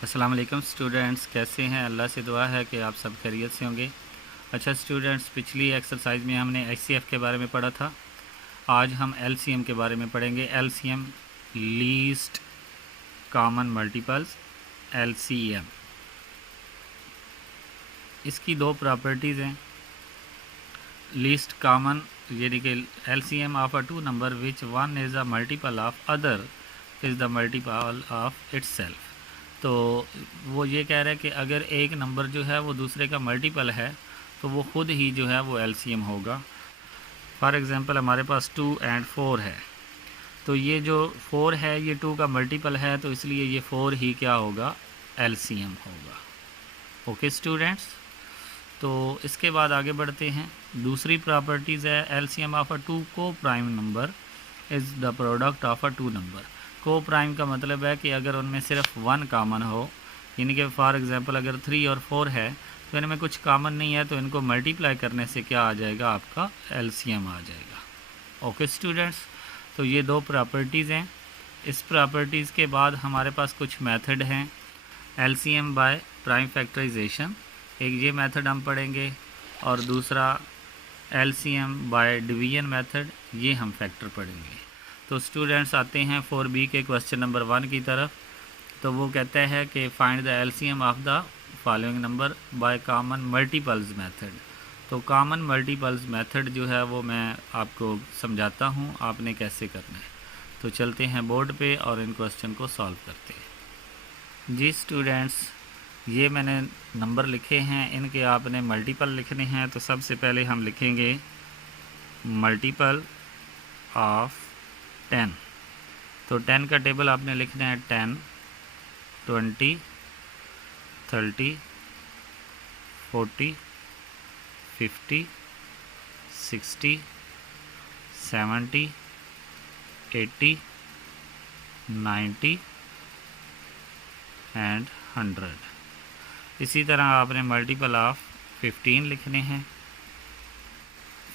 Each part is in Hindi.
अस्सलाम वालेकुम स्टूडेंट्स, कैसे हैं? अल्लाह से दुआ है कि आप सब खैरियत से होंगे। अच्छा स्टूडेंट्स, पिछली एक्सरसाइज में हमने एचसीएफ के बारे में पढ़ा था। आज हम एलसीएम के बारे में पढ़ेंगे। LCM, least common multiples, LCM. इसकी दो प्रॉपर्टीज़ हैं। लीस्ट कॉमन यानी कि LCM of a two number which one is a multiple of other is the multiple of itself. तो वो ये कह रहा है कि अगर एक नंबर जो है वो दूसरे का मल्टीपल है तो वो खुद ही जो है वो एलसीएम होगा। फॉर एग्ज़ाम्पल हमारे पास 2 और 4 है, तो ये जो 4 है ये 2 का मल्टीपल है, तो इसलिए ये 4 ही क्या होगा, एलसीएम होगा। ओके स्टूडेंट्स, तो इसके बाद आगे बढ़ते हैं। दूसरी प्रॉपर्टीज़ है LCM of a two co prime number is the product of a two number. Co prime का मतलब है कि अगर उनमें सिर्फ वन कॉमन हो, यानी कि फॉर एग्जांपल अगर 3 और 4 है तो इनमें कुछ कॉमन नहीं है, तो इनको मल्टीप्लाई करने से क्या आ जाएगा, आपका एलसीएम आ जाएगा। ओके स्टूडेंट्स, तो ये दो प्रॉपर्टीज़ हैं। इस प्रॉपर्टीज़ के बाद हमारे पास कुछ मेथड हैं। एलसीएम बाय प्राइम फैक्टराइजेशन, एक ये मेथड हम पढ़ेंगे, और दूसरा एलसीएम बाय डिवीजन मेथड, ये हम फैक्टर पढ़ेंगे। तो स्टूडेंट्स आते हैं 4B के क्वेश्चन नंबर 1 की तरफ। तो वो कहता है कि find the LCM of the following number by common multiples method. तो कॉमन मल्टीपल्स मेथड जो है वो मैं आपको समझाता हूँ आपने कैसे करना है। तो चलते हैं बोर्ड पे और इन क्वेश्चन को सॉल्व करते हैं। जी स्टूडेंट्स, ये मैंने नंबर लिखे हैं, इनके आपने मल्टीपल लिखने हैं। तो सबसे पहले हम लिखेंगे मल्टीपल ऑफ 10। तो 10 का टेबल आपने लिखना है 10, 20, 30, 40, 50, 60, 70, 80, 90 एंड 100। इसी तरह आपने मल्टीपल ऑफ 15 लिखने हैं।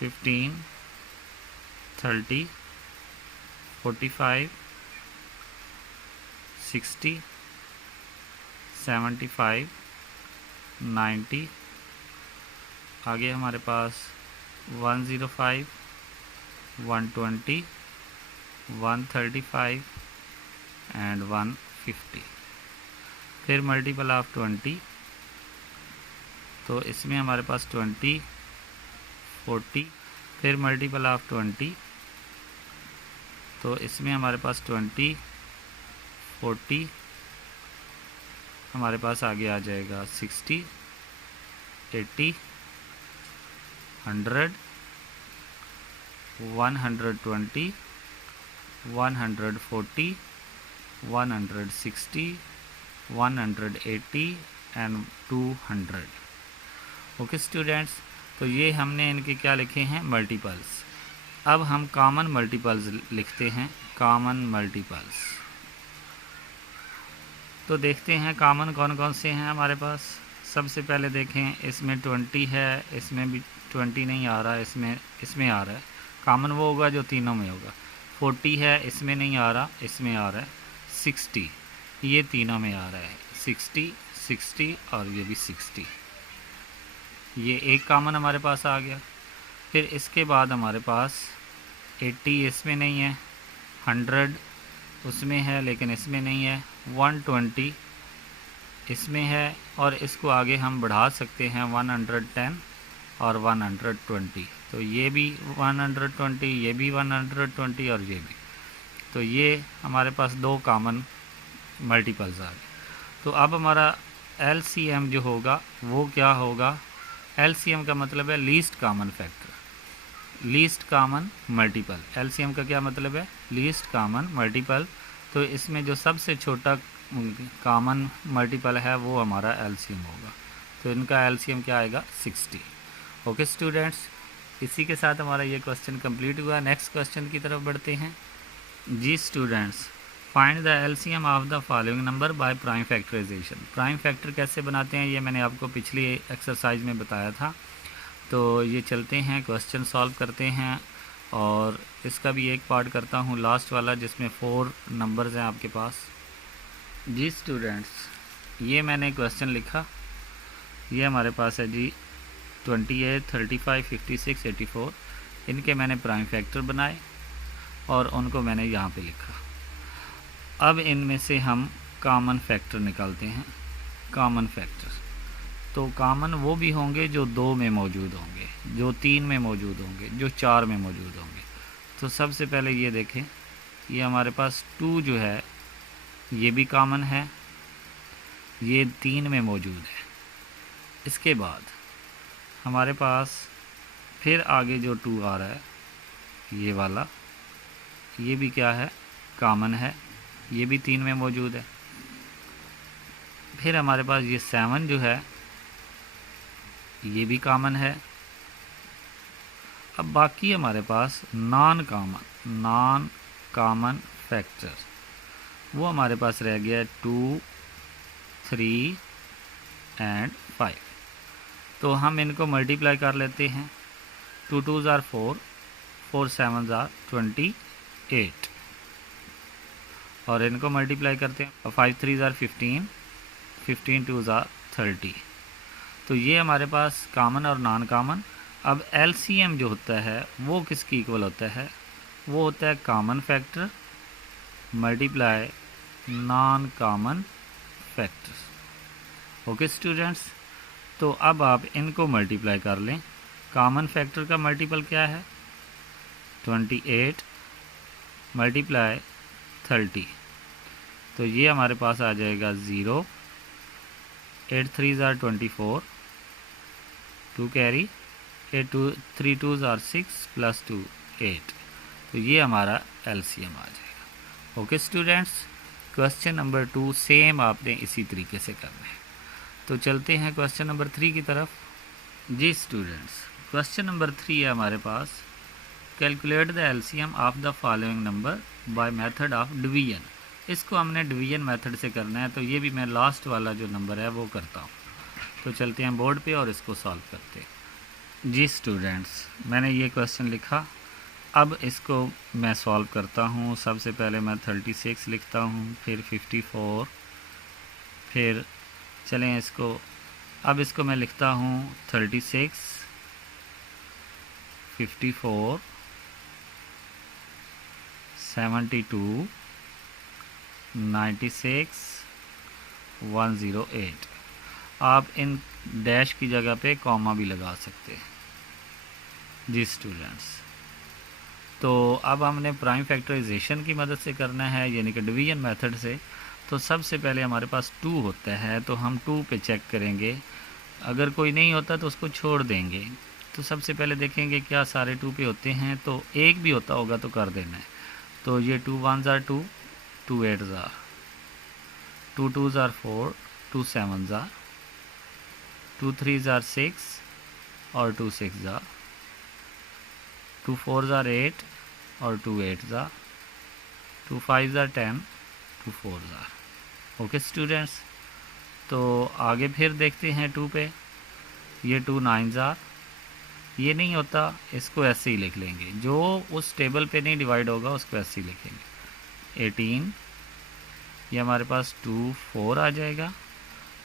15, 30, 45, 60, 75, 90, आगे हमारे पास 105, 120, 135 एंड 150। फिर मल्टीपल ऑफ 20, तो इसमें हमारे पास 20, 40। फिर मल्टीपल ऑफ 20, तो इसमें हमारे पास 20, 40, हमारे पास आगे आ जाएगा 60, 80, 100, 120, 140, 160, 180 एंड 200। ओके स्टूडेंट्स, तो ये हमने इनके क्या लिखे हैं, मल्टीपल्स। अब हम कॉमन मल्टीपल्स लिखते हैं, कॉमन मल्टीपल्स। तो देखते हैं कॉमन कौन कौन से हैं हमारे पास। सबसे पहले देखें, इसमें 20 है, इसमें भी 20 नहीं आ रहा, इसमें आ रहा है। कॉमन वो होगा जो तीनों में होगा। 40 है, इसमें नहीं आ रहा, इसमें आ रहा है। 60 ये तीनों में आ रहा है, 60, 60 और ये भी 60। ये एक कॉमन हमारे पास आ गया। फिर इसके बाद हमारे पास 80 इसमें नहीं है, 100 उसमें है लेकिन इसमें नहीं है, 120 इसमें है, और इसको आगे हम बढ़ा सकते हैं 110 और 120। तो ये भी 120, ये भी 120 और ये भी। तो ये हमारे पास दो कॉमन मल्टीपल्स आ गए। तो अब हमारा एलसीएम जो होगा वो क्या होगा, एलसीएम का मतलब है least common factor, least common multiple. LCM का क्या मतलब है, लीस्ट कॉमन मल्टीपल। तो इसमें जो सबसे छोटा कॉमन मल्टीपल है वो हमारा एलसीएम होगा। तो इनका एलसीएम क्या आएगा, 60। ओके स्टूडेंट्स, इसी के साथ हमारा ये क्वेश्चन कंप्लीट हुआ। नेक्स्ट क्वेश्चन की तरफ बढ़ते हैं। जी students, find the LCM of the following number by prime factorisation. Prime factor कैसे बनाते हैं ये मैंने आपको पिछली एक्सरसाइज में बताया था। तो ये चलते हैं क्वेश्चन सॉल्व करते हैं, और इसका भी एक पार्ट करता हूँ लास्ट वाला जिसमें 4 नंबर्स हैं आपके पास। जी स्टूडेंट्स, ये मैंने क्वेश्चन लिखा, ये हमारे पास है जी 28, 35, 56, 84, इनके मैंने प्राइम फैक्टर बनाए और उनको मैंने यहाँ पे लिखा। अब इनमें से हम कॉमन फैक्टर निकालते हैं। कॉमन फैक्टर तो कॉमन वो भी होंगे जो 2 में मौजूद होंगे, जो 3 में मौजूद होंगे, जो 4 में मौजूद होंगे। तो सबसे पहले ये देखें, ये हमारे पास 2 जो है ये भी कॉमन है, ये 3 में मौजूद है। इसके बाद हमारे पास फिर आगे जो 2 आ रहा है ये वाला, ये भी क्या है, कॉमन है, ये भी 3 में मौजूद है। फिर हमारे पास ये 7 जो है ये भी कॉमन है। अब बाकी हमारे पास नॉन कॉमन फैक्टर, वो हमारे पास रह गया 2, 3 एंड 5। तो हम इनको मल्टीप्लाई कर लेते हैं। 2 2s are 4, 4 7s are 28 और इनको मल्टीप्लाई करते हैं। 5 3s are 15, 15 2s are 30। तो ये हमारे पास कॉमन और नॉन कॉमन। अब एलसीएम जो होता है वो किसकी इक्वल होता है, वो होता है common factor multiply non common factor. Okay students, तो अब आप इनको मल्टीप्लाई कर लें। कॉमन फैक्टर का मल्टीपल क्या है, 28 मल्टीप्लाई 30, तो ये हमारे पास आ जाएगा 0। 8 3s are 24, 2 carry, 3 2s are 6 plus 2 8। तो ये हमारा एलसीएम आ जाएगा। Okay students, question number 2 same आपने इसी तरीके से करना है। तो चलते हैं क्वेश्चन नंबर 3 की तरफ। जी स्टूडेंट्स, क्वेश्चन नंबर 3 है हमारे पास, calculate the LCM of the following number by method of division. इसको हमने डिवीजन मेथड से करना है, तो ये भी मैं लास्ट वाला जो नंबर है वो करता हूँ। तो चलते हैं बोर्ड पे और इसको सॉल्व करते हैं। जी स्टूडेंट्स, मैंने ये क्वेश्चन लिखा, अब इसको मैं सॉल्व करता हूँ। सबसे पहले मैं 36 लिखता हूँ, फिर 54, फिर चलें इसको, अब इसको मैं लिखता हूँ 36, 54, 72, 96, 108। आप इन डैश की जगह पे कॉमा भी लगा सकते हैं। जी स्टूडेंट्स, तो अब हमने प्राइम फैक्टराइजेशन की मदद से करना है, यानी कि डिवीजन मेथड से। तो सबसे पहले हमारे पास 2 होता है, तो हम 2 पे चेक करेंगे। अगर कोई नहीं होता तो उसको छोड़ देंगे। तो सबसे पहले देखेंगे क्या सारे 2 पे होते हैं, तो एक भी होता होगा तो कर देना है। तो ये 2 1s are 2, 2 8s are, 2 2s are 4, 2 7s are, 2 3s are 6 और 2 6s are, 2 4s are 8 और 2 8s are, 2 5s are 10, 2 4s are। Okay students, तो आगे फिर देखते हैं 2 पे। ये 2 9s are, ये नहीं होता, इसको ऐसे ही लिख लेंगे। जो उस टेबल पे नहीं डिवाइड होगा उसको ऐसे ही लिखेंगे। 18, ये हमारे पास 2 4 आ जाएगा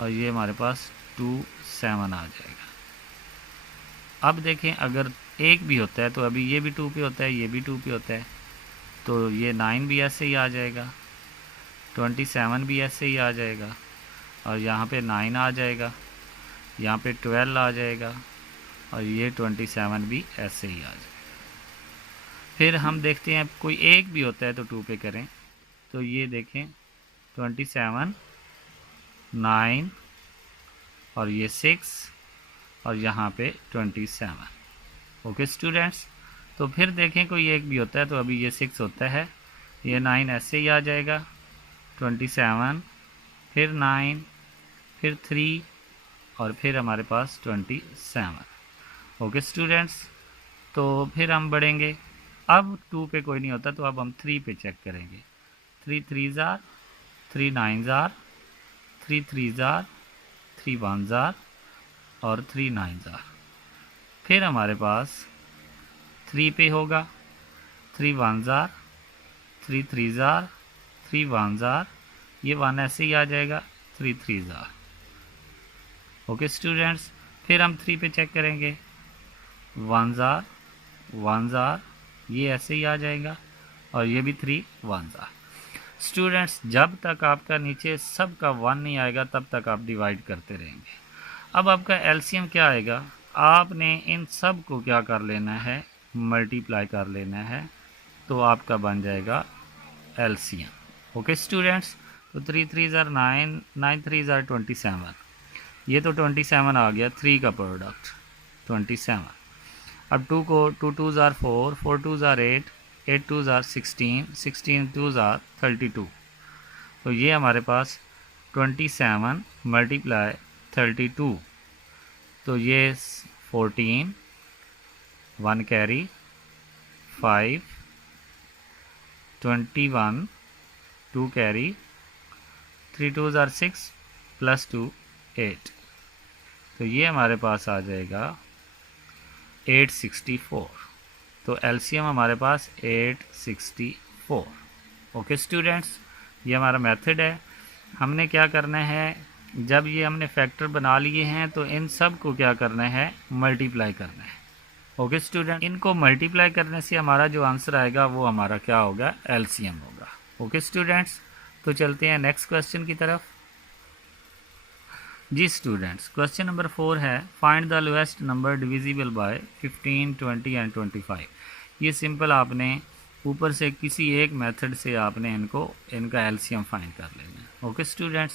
और ये हमारे पास 2 7 आ जाएगा। अब देखें, अगर एक भी होता है तो अभी ये भी 2 पे होता है, ये भी 2 पे होता है, तो ये 9 भी ऐसे ही आ जाएगा, 27 भी ऐसे ही आ जाएगा और यहाँ पे 9 आ जाएगा, यहाँ पे 12 आ जाएगा और ये 27 भी ऐसे ही आ जाएगा। फिर हम देखते हैं कोई एक भी होता है तो 2 पे करें। तो ये देखें 27, 9 और ये 6 और यहाँ पे 27। ओके स्टूडेंट्स, तो फिर देखें कोई एक भी होता है तो अभी ये 6 होता है, ये 9 ऐसे ही आ जाएगा, 27 फिर 9 फिर 3 और फिर हमारे पास 27। ओके स्टूडेंट्स, तो फिर हम बढ़ेंगे। अब 2 पे कोई नहीं होता तो अब हम 3 पे चेक करेंगे। 3 3s are, 3 9s are, 3 3s are, 3 1s are और 3 9s are। फिर हमारे पास 3 पे होगा, 3 1s are, 3 3s are, 3 1s are, ये 1 ऐसे ही आ जाएगा, 3 3 ज़ार। ओके स्टूडेंट्स, फिर हम 3 पे चेक करेंगे, 1 ज़ार 1 ज़ार, ये ऐसे ही आ जाएगा, और ये भी 3 1 ज़ार। स्टूडेंट्स, जब तक आपका नीचे सब का 1 नहीं आएगा तब तक आप डिवाइड करते रहेंगे। अब आपका एलसीएम क्या आएगा, आपने इन सब को क्या कर लेना है, मल्टीप्लाई कर लेना है, तो आपका बन जाएगा एलसीएम। ओके स्टूडेंट्स, तो 3 3 ज़ार 9, 9 3 ज़ार 27, ये तो 27 आ गया, 3 का प्रोडक्ट 27। अब 2 को 2 2 ज़ार 4, 4 2 ज़ार 8, 8 2 ज़ार 16, 16 2 ज़ार 32। तो ये हमारे पास 27 मल्टीप्लाई 32, तो ये 14, 1 कैरी 5, 21, 2 कैरी, 3 2 ज़ार 6 प्लस 2 8, तो ये हमारे पास आ जाएगा 864। तो एलसीएम हमारे पास 864। ओके स्टूडेंट्स, ये हमारा मेथड है। हमने क्या करना है, जब ये हमने फैक्टर बना लिए हैं तो इन सब को क्या करना है, मल्टीप्लाई करना है। ओके स्टूडेंट, इनको मल्टीप्लाई करने से हमारा जो आंसर आएगा वो हमारा क्या होगा, एलसीएम होगा। ओके स्टूडेंट्स, तो चलते हैं नेक्स्ट क्वेश्चन की तरफ। जी स्टूडेंट्स, क्वेश्चन नंबर 4 है, find the lowest number divisible by 15, 20 and 25। ये सिंपल आपने ऊपर से किसी एक मेथड से आपने इनका एलसीएम फाइंड कर लेना है। ओके स्टूडेंट्स,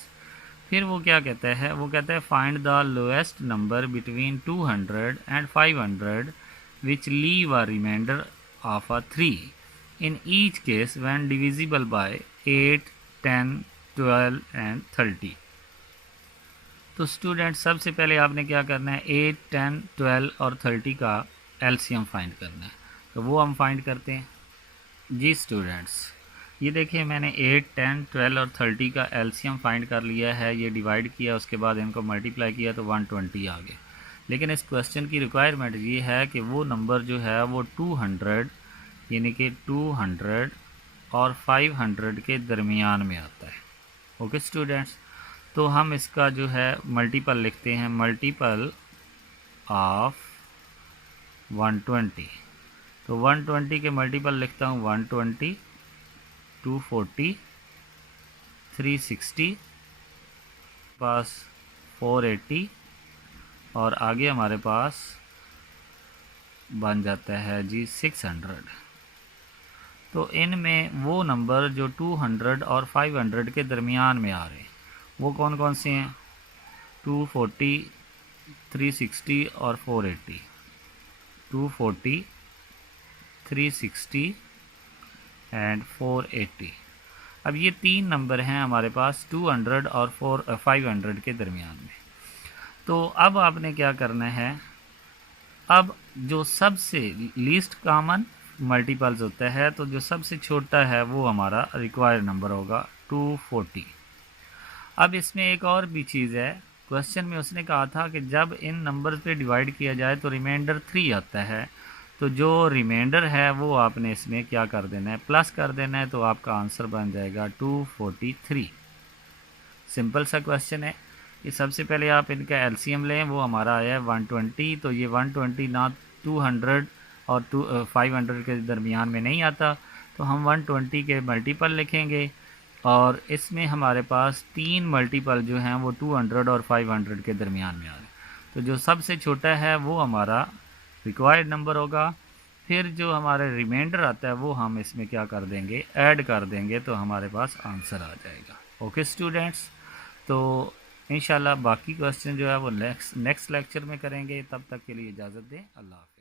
फिर वो क्या कहता है, वो कहता है find the lowest number between 200 and 500 which leave a reminder of a 3 in each case when divisible by 8, 10, 12 and 30। तो स्टूडेंट, सबसे पहले आपने क्या करना है, 8, 10, 12 और 30 का एलसीएम फाइंड करना है। तो वो हम फाइंड करते हैं। जी स्टूडेंट्स, ये देखिए मैंने 8, 10, 12 और 30 का एलसीएम फाइंड कर लिया है। ये डिवाइड किया, उसके बाद इनको मल्टीप्लाई किया तो 120 आ गए। लेकिन इस क्वेश्चन की रिक्वायरमेंट ये है कि वो नंबर जो है वो 200 यानी कि 200 और 500 के दरमियान में आता है। ओके स्टूडेंट्स, तो हम इसका जो है मल्टीपल लिखते हैं, मल्टीपल ऑफ 120। तो 120 के मल्टीपल लिखता हूँ 120, 240, 360, पास 480 और आगे हमारे पास बन जाता है जी 600। तो इनमें वो नंबर जो 200 और 500 के दरमियान में आ रहे हैं वो कौन कौन से हैं, 240, 360 और 480। 240, 360 एंड 480। अब ये 3 नंबर हैं हमारे पास 200 और 500 के दरमियान में। तो अब आपने क्या करना है, अब जो सबसे लीस्ट कॉमन मल्टीपल्स होता है, तो जो सबसे छोटा है वो हमारा रिक्वायर्ड नंबर होगा 240। अब इसमें एक और भी चीज़ है, क्वेश्चन में उसने कहा था कि जब इन नंबर्स पे डिवाइड किया जाए तो रिमाइंडर 3 आता है। तो जो रिमाइंडर है वो आपने इसमें क्या कर देना है, प्लस कर देना है, तो आपका आंसर बन जाएगा 243। सिंपल सा क्वेश्चन है। ये सबसे पहले आप इनका एलसीएम लें, वो हमारा आया है 120। तो ये 120 ना 200 और 500 के दरमियान में नहीं आता, तो हम 120 के मल्टीपल लिखेंगे और इसमें हमारे पास 3 मल्टीपल जो हैं वो 200 और 500 के दरमियान में आ रहे हैं। तो जो सबसे छोटा है वो हमारा रिक्वायर्ड नंबर होगा। फिर जो हमारे रिमाइंडर आता है वो हम इसमें क्या कर देंगे, ऐड कर देंगे, तो हमारे पास आंसर आ जाएगा। ओके स्टूडेंट्स, तो इंशाल्लाह बाकी क्वेश्चन जो है वो नेक्स्ट लेक्चर में करेंगे। तब तक के लिए इजाज़त दें, अल्लाह हाफ़िज़।